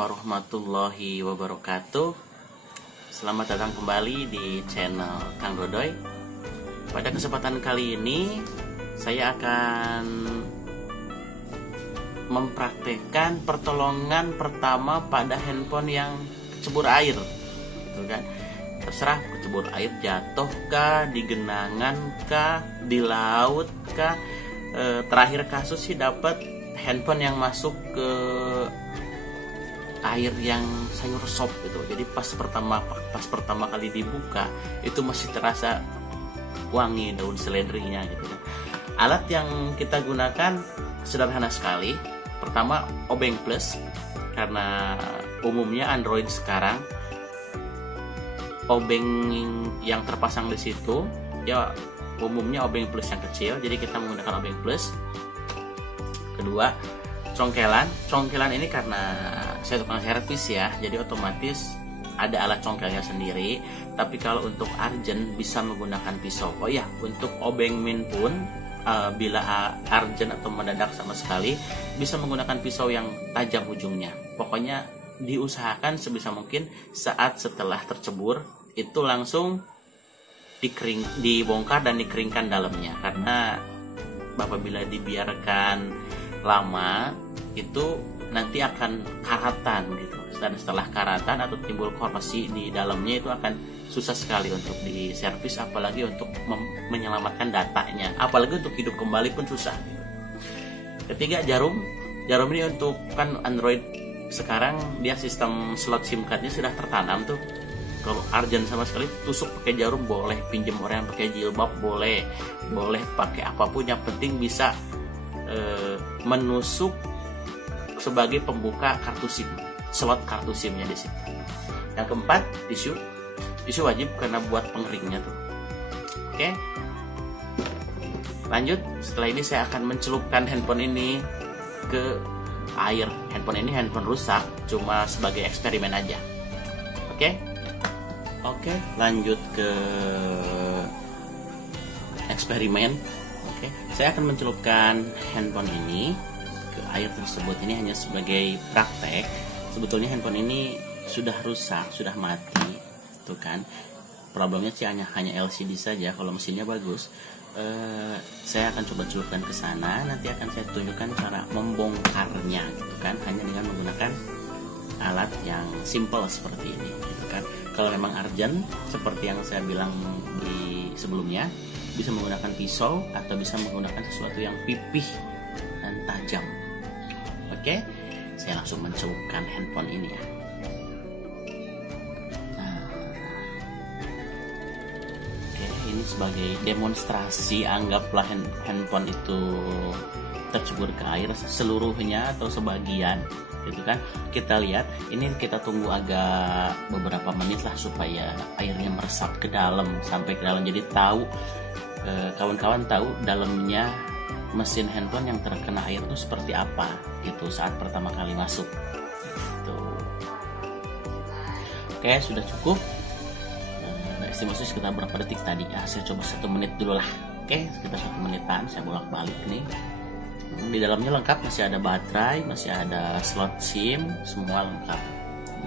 warahmatullahi wabarakatuh. Selamat datang kembali di channel Kang Dodoy. Pada kesempatan kali ini saya akan mempraktekkan pertolongan pertama pada handphone yang kecebur air, gitu kan. Terserah kecebur air, jatuh kah, di genangan kah, di laut kah. Terakhir kasus sih dapat handphone yang masuk ke air yang sayur sop gitu. Jadi pas pertama kali dibuka itu masih terasa wangi daun seledrinya gitu kan. Alat yang kita gunakan sederhana sekali. Pertama, Obeng Plus, karena umumnya Android sekarang obeng yang terpasang di situ ya umumnya Obeng Plus yang kecil, jadi kita menggunakan Obeng Plus. Kedua, congkelan ini karena saya tukang servis ya, jadi otomatis ada alat congkelnya sendiri. Tapi kalau untuk urgent bisa menggunakan pisau. Oh ya, untuk obeng min pun bila urgent atau mendadak sama sekali bisa menggunakan pisau yang tajam ujungnya. Pokoknya diusahakan sebisa mungkin saat setelah tercebur itu langsung dibongkar dan dikeringkan dalamnya, karena apabila dibiarkan lama itu nanti akan karatan gitu. Dan setelah karatan atau timbul korosi di dalamnya itu akan susah sekali untuk diservis, apalagi untuk menyelamatkan datanya, apalagi untuk hidup kembali pun susah gitu. Ketiga, jarum ini untuk kan Android sekarang dia sistem slot SIM cardnya sudah tertanam tuh. Kalau urgent sama sekali tusuk pakai jarum boleh, pinjam orang yang pakai jilbab boleh pakai apapun, yang penting bisa menusuk sebagai pembuka kartu SIM, slot kartu SIM-nya di situ. Yang keempat, tisu wajib karena buat pengeringnya tuh. Oke. Lanjut, setelah ini saya akan mencelupkan handphone ini ke air. Handphone ini handphone rusak, cuma sebagai eksperimen aja. Oke, lanjut ke eksperimen. Saya akan mencelupkan handphone ini ke air tersebut. Ini hanya sebagai praktek. Sebetulnya handphone ini sudah rusak, sudah mati, tuh kan. Problemnya sih hanya LCD saja. Kalau mesinnya bagus, saya akan coba celupkan ke sana. Nanti akan saya tunjukkan cara membongkarnya, gitu kan. Hanya dengan menggunakan alat yang simple seperti ini, gitu kan. Kalau memang urgent, seperti yang saya bilang di sebelumnya, bisa menggunakan pisau atau bisa menggunakan sesuatu yang pipih dan tajam. Oke, saya langsung mencelupkan handphone ini ya. Ini sebagai demonstrasi, anggaplah handphone itu tercebur ke air seluruhnya atau sebagian, gitu kan. Kita lihat, ini kita tunggu agak beberapa menit lah supaya airnya meresap ke dalam, sampai ke dalam. Jadi tahu, kawan-kawan tahu dalamnya mesin handphone yang terkena air itu seperti apa gitu saat pertama kali masuk gitu. Oke, sudah cukup. Estimasi sekitar berapa detik tadi ya, saya coba 1 menit dulu lah. Oke, sekitar 1 menitan saya bolak-balik nih. Di dalamnya lengkap, masih ada baterai, masih ada slot SIM, semua lengkap.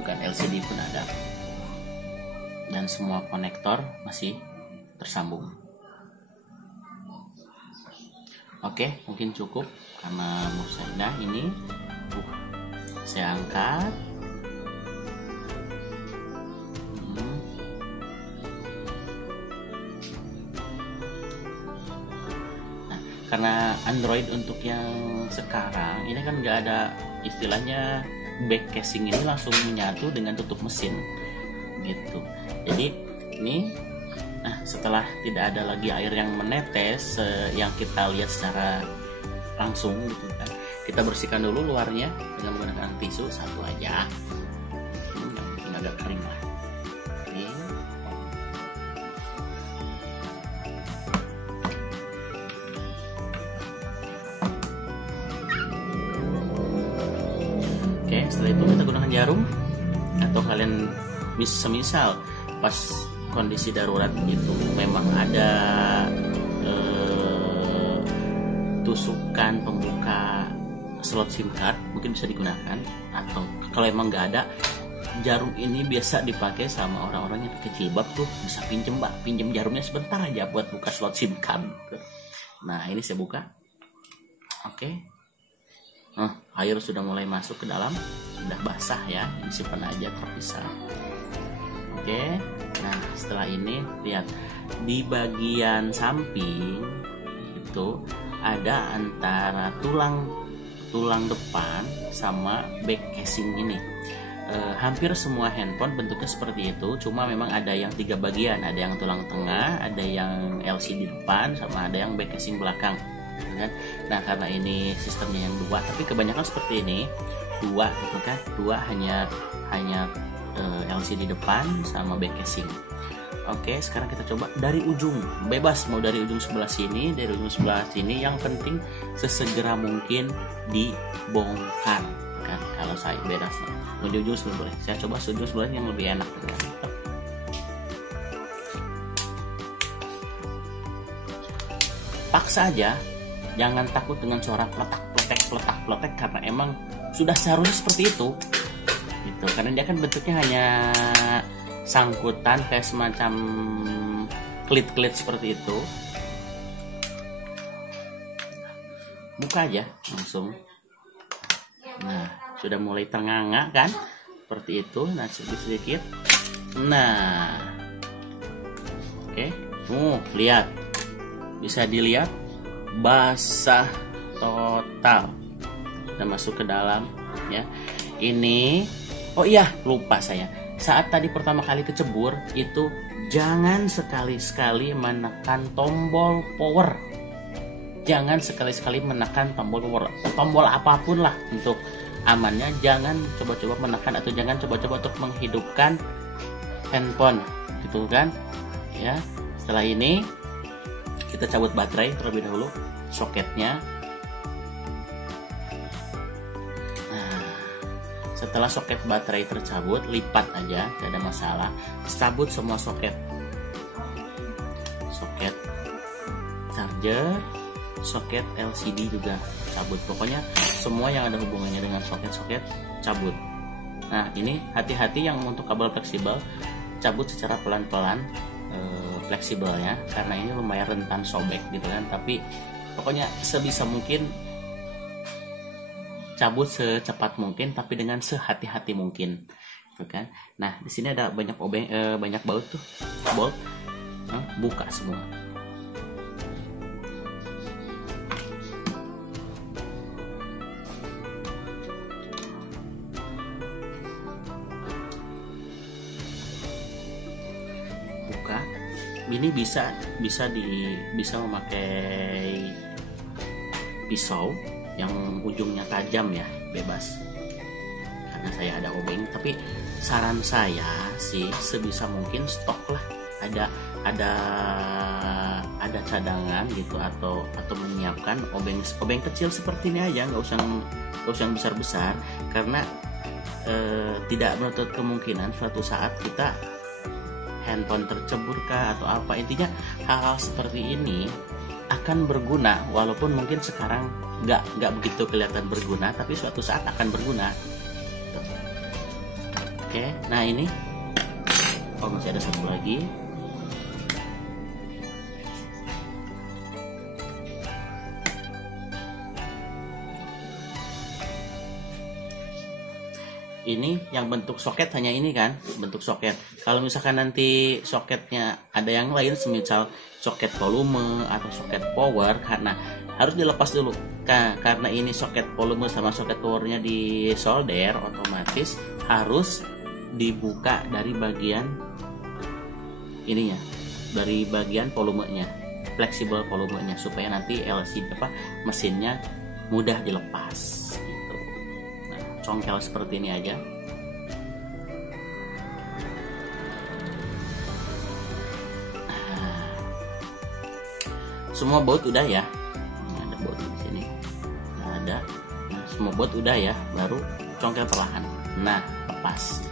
Bukan LCD pun ada. Dan semua konektor masih tersambung. Oke, mungkin cukup karena menurut saya. Nah, ini saya angkat. Nah, karena Android untuk yang sekarang ini kan nggak ada istilahnya back casing, ini langsung menyatu dengan tutup mesin gitu. Jadi ini, nah setelah tidak ada lagi air yang menetes yang kita lihat secara langsung gitu kan, kita bersihkan dulu luarnya dengan menggunakan tisu satu aja. Yang penting agak kering lah. Oke, setelah itu kita gunakan jarum, atau kalian semisal pas kondisi darurat itu memang ada tusukan pembuka slot SIM card, mungkin bisa digunakan, atau Kalau emang nggak ada, jarum ini biasa dipakai sama orang-orang yang pakai jilbab tuh, bisa pinjem jarumnya sebentar aja buat buka slot SIM card. Nah ini saya buka. Oke. Air sudah mulai masuk ke dalam, sudah basah ya, disimpan aja terpisah. Oke. Nah setelah ini lihat di bagian samping itu ada antara tulang depan sama back casing ini. Hampir semua handphone bentuknya seperti itu, cuma memang ada yang 3 bagian, ada yang tulang tengah, ada yang LCD depan, sama ada yang back casing belakang. Nah karena ini sistemnya yang 2, tapi kebanyakan seperti ini 2 gitu kan, 2 hanya LCD depan sama back casing. Oke, sekarang kita coba dari ujung, bebas mau dari ujung sebelah sini, dari ujung sebelah sini, yang penting sesegera mungkin dibongkar kan. Kalau saya bebas mau di ujung sebelah, saya coba ujung sebelah yang lebih enak kan. Paksa aja, jangan takut dengan suara pletak karena emang sudah seharusnya seperti itu gitu, karena dia kan bentuknya hanya sangkutan kayak semacam klit seperti itu. Buka aja langsung. Nah sudah mulai ternganga kan seperti itu. Nah sedikit. Nah oke. Lihat, bisa dilihat basah total dan masuk ke dalam ya. Ini oh iya, lupa saya, saat tadi pertama kali kecebur itu jangan sekali-sekali menekan tombol power. Jangan sekali-sekali menekan tombol power, tombol apapun lah untuk amannya. Jangan coba-coba menekan atau jangan coba-coba untuk menghidupkan handphone gitu kan ya. Setelah ini kita cabut baterai terlebih dahulu, soketnya. Setelah soket baterai tercabut, lipat aja, tidak ada masalah. Cabut semua soket charger, soket LCD juga cabut. Pokoknya semua yang ada hubungannya dengan soket cabut. Nah ini hati-hati yang untuk kabel fleksibel, cabut secara pelan-pelan fleksibelnya, karena ini lumayan rentan sobek gitu kan. Tapi pokoknya sebisa mungkin cabut secepat mungkin, tapi dengan sehati-hati mungkin, gitu kan. Nah di sini ada banyak baut tuh, bolt, buka semua. Buka. Ini bisa memakai pisau yang ujungnya tajam ya, bebas, karena saya ada obeng. Tapi saran saya sih sebisa mungkin stok lah, ada cadangan gitu, atau menyiapkan obeng kecil seperti ini aja, nggak usah yang besar, karena tidak menutup kemungkinan suatu saat kita handphone tercebur kah atau apa. Intinya hal-hal seperti ini akan berguna, walaupun mungkin sekarang nggak begitu kelihatan berguna, tapi suatu saat akan berguna. Oke, nah ini masih ada satu lagi. Ini yang bentuk soket hanya ini kan, bentuk soket. Kalau misalkan nanti soketnya ada yang lain, semisal soket volume atau soket power, karena harus dilepas dulu. Karena ini soket volume sama soket powernya di solder, otomatis harus dibuka dari bagian ininya, dari bagian volumenya, fleksibel volumenya, supaya nanti LCD mesinnya mudah dilepas. Congkel seperti ini aja. Semua baut udah ya. Ada baut di sini. Ada. Semua baut udah ya. Baru congkel perlahan. Nah, lepas.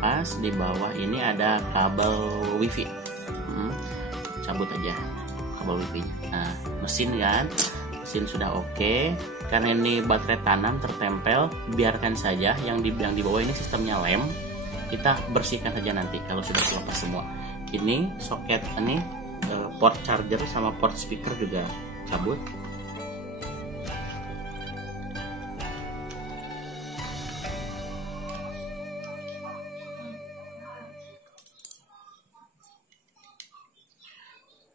Pas di bawah ini ada kabel wifi. Cabut aja kabel wifi. Nah, mesin kan. mesin sudah oke. Karena ini baterai tanam tertempel, biarkan saja. Yang di bawah ini sistemnya lem, kita bersihkan saja nanti kalau sudah terlepas semua. Ini soket ini port charger sama port speaker juga cabut.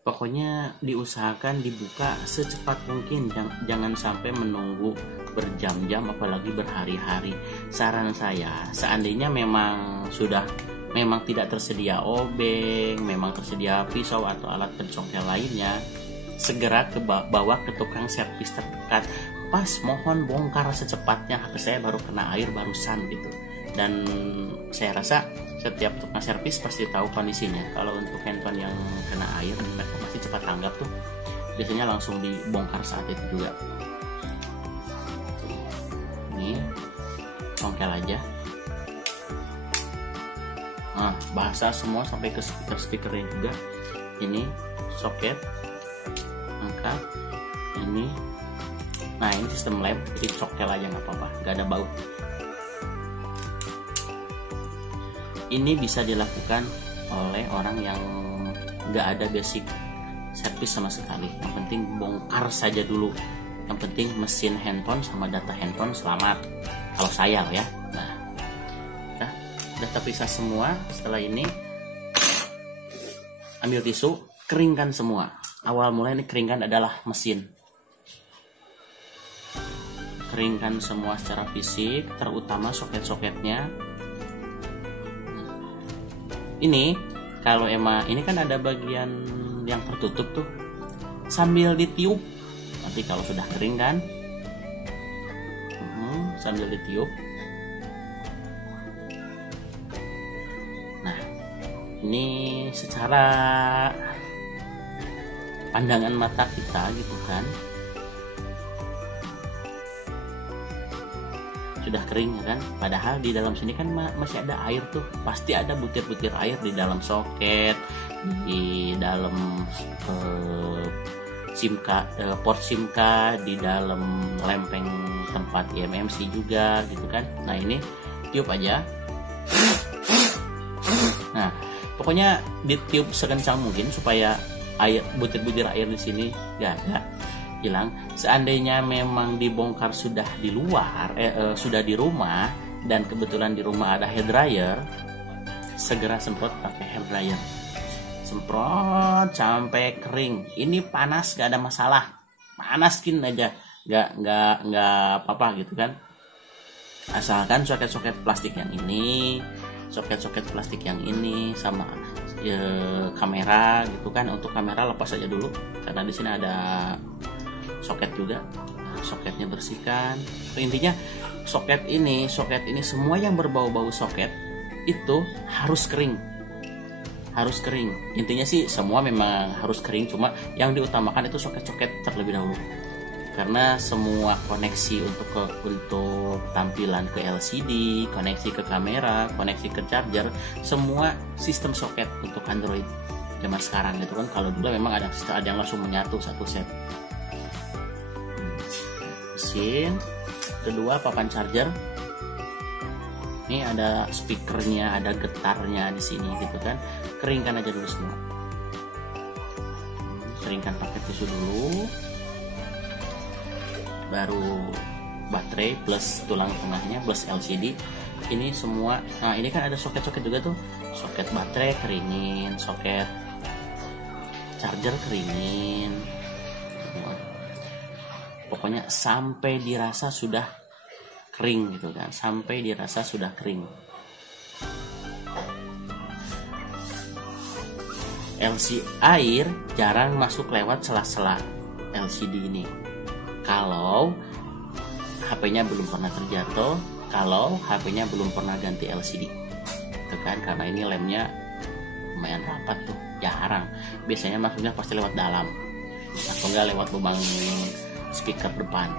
Pokoknya diusahakan dibuka secepat mungkin, jangan sampai menunggu berjam-jam apalagi berhari-hari. Saran saya, seandainya memang tidak tersedia obeng, memang tersedia pisau atau alat pencongkel lainnya, segera bawa ke tukang servis terdekat. Pas, mohon bongkar secepatnya, HP saya baru kena air barusan gitu. Dan saya rasa setiap tukang servis pasti tahu kondisinya. Kalau untuk handphone yang kena air, mereka pasti cepat tanggap tuh. Biasanya langsung dibongkar saat itu juga. Ini congkel aja. Nah, basah semua sampai ke speakernya juga. Ini soket, angkat. Ini, nah ini sistem lem, jadi congkel aja nggak apa-apa, nggak ada baut. Ini bisa dilakukan oleh orang yang nggak ada basic servis sama sekali. Yang penting bongkar saja dulu. Yang penting mesin handphone sama data handphone selamat. Kalau saya ya. Nah, udah terpisah semua. Setelah ini ambil tisu, keringkan semua. Awal mulai ini keringkan adalah mesin. Keringkan semua secara fisik, terutama soket-soketnya. Ini kalau ini kan ada bagian yang tertutup tuh, sambil ditiup. Nanti kalau sudah kering kan, sambil ditiup. Nah, ini secara pandangan mata kita gitu kan, sudah kering ya kan, padahal di dalam sini kan masih ada air tuh, pasti ada butir-butir air di dalam soket, di dalam port SIM card, di dalam lempeng tempat eMMC juga gitu kan. Nah ini tiup aja. Nah pokoknya ditiup sekencang mungkin supaya butir-butir air di sini gak hilang. Seandainya memang dibongkar sudah di luar, sudah di rumah, dan kebetulan di rumah ada hair dryer, segera semprot pakai hair dryer. Semprot sampai kering. Ini panas gak ada masalah, panaskin aja, nggak apa-apa gitu kan. Asalkan soket-soket plastik yang ini, soket-soket plastik yang ini sama kamera gitu kan. Untuk kamera lepas aja dulu karena di sini ada soket juga. Nah, soketnya bersihkan. Intinya soket ini semua yang berbau-bau soket itu harus kering. Harus kering. Intinya sih semua memang harus kering, cuma yang diutamakan itu soket-soket terlebih dahulu. Karena semua koneksi untuk tampilan ke LCD, koneksi ke kamera, koneksi ke charger, semua sistem soket untuk Android zaman sekarang gitu kan. Kalau dulu memang ada yang langsung menyatu satu set. Mesin, kedua papan charger. Ini ada speakernya, ada getarnya di sini gitu kan. Keringkan aja dulu semua. Keringkan pakai tisu dulu. Baru baterai plus tulang tengahnya plus LCD. Ini semua. Nah, ini kan ada soket-soket juga tuh. Soket baterai keringin, soket charger keringin. Pokoknya sampai dirasa sudah kering gitu kan, sampai dirasa sudah kering. Air jarang masuk lewat sela-sela LCD ini. Kalau HP-nya belum pernah terjatuh, kalau HP-nya belum pernah ganti LCD, gitu kan? Karena ini lemnya lumayan rapat tuh, jarang. Biasanya masuknya pasti lewat dalam, atau enggak lewat lubang speaker depan.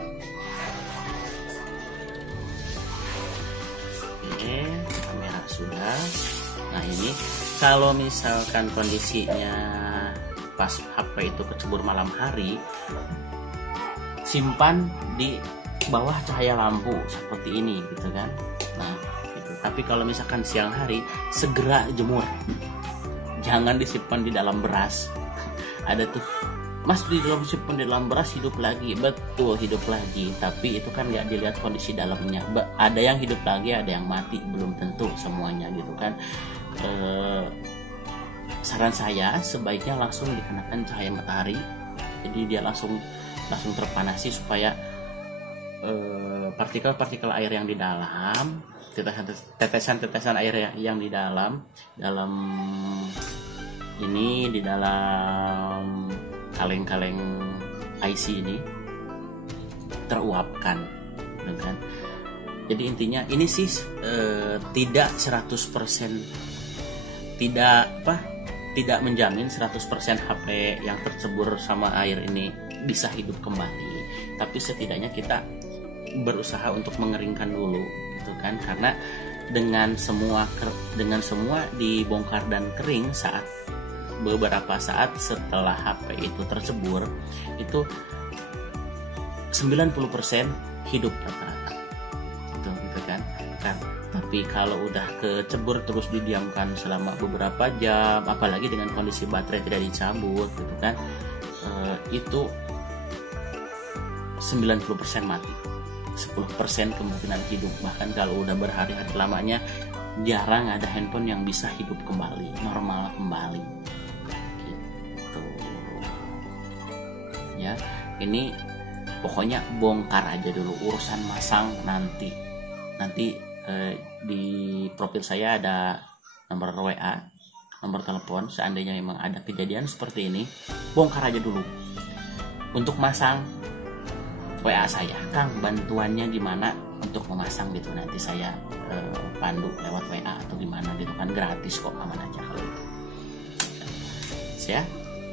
Oke, kamera sudah. Nah ini kalau misalkan kondisinya pas HP itu kecebur malam hari, simpan di bawah cahaya lampu seperti ini gitu kan. Nah gitu. Tapi kalau misalkan siang hari segera jemur, jangan disimpan di dalam beras. Ada tuh, Mas, di dalam simpan di dalam beras hidup lagi. Betul, hidup lagi, tapi itu kan nggak dilihat kondisi dalamnya. Ada yang hidup lagi, ada yang mati, belum tentu semuanya gitu kan. Saran saya sebaiknya langsung dikenakan cahaya matahari, jadi dia langsung terpanasi supaya partikel-partikel air yang di dalam, tetesan-tetesan air yang di dalam ini, di dalam kaleng-kaleng IC ini teruapkan, kan? Jadi intinya ini sih tidak 100%, tidak menjamin 100% HP yang tercebur sama air ini bisa hidup kembali, tapi setidaknya kita berusaha untuk mengeringkan dulu gitu kan, karena dengan semua dibongkar dan kering saat beberapa saat setelah HP itu tercebur, itu 90% hidup rata-rata gitu kan. Tapi kalau udah kecebur terus didiamkan selama beberapa jam, apalagi dengan kondisi baterai tidak dicabut gitu kan, itu 90% mati, 10% kemungkinan hidup. Bahkan kalau udah berhari-hari lamanya, jarang ada handphone yang bisa hidup kembali, normal kembali gitu ya. Ini pokoknya bongkar aja dulu, urusan masang nanti di profil saya ada nomor WA, nomor telepon. Seandainya memang ada kejadian seperti ini, bongkar aja dulu. Untuk masang, WA saya, Kang, bantuannya gimana untuk memasang gitu, nanti saya pandu lewat WA atau gimana gitu kan, gratis kok, aman aja kalau itu ya.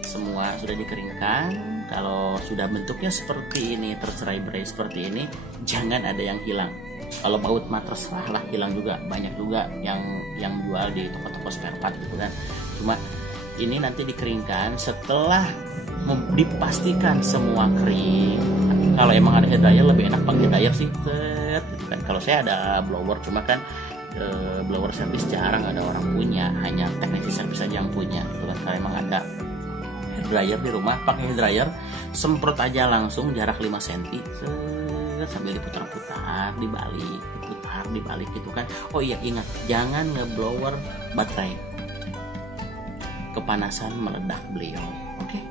Semua sudah dikeringkan. Kalau sudah bentuknya seperti ini, tercerai-berai seperti ini, jangan ada yang hilang. Kalau baut mah terserah lah, hilang juga, banyak juga yang jual di toko-toko spare part gitu kan. Cuma ini nanti dikeringkan setelah dipastikan semua kering. Kalau emang ada hair dryer, lebih enak pakai dryer sih gitu kan. Kalau saya ada blower, cuma kan blower service jarang ada orang punya, hanya teknisi service aja yang punya gitu kan. Kalau emang ada hair dryer di rumah, pakai hair dryer, semprot aja langsung jarak 5 cm sambil diputar-putar, dibalik gitu kan. Oh iya, ingat, jangan ngeblower baterai, kepanasan meledak beliau. Oke.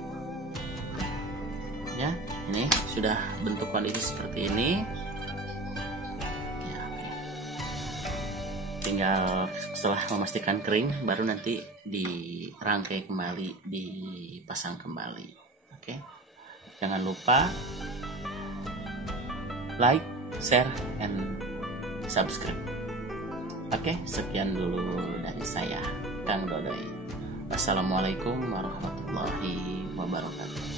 Ya, ini sudah bentuk kondisi seperti ini ya, oke. Tinggal setelah memastikan kering, baru nanti dirangkai kembali, dipasang kembali. Oke. Jangan lupa like, share, and subscribe. Oke, sekian dulu dari saya, Kang Dodoy. Wassalamualaikum warahmatullahi wabarakatuh.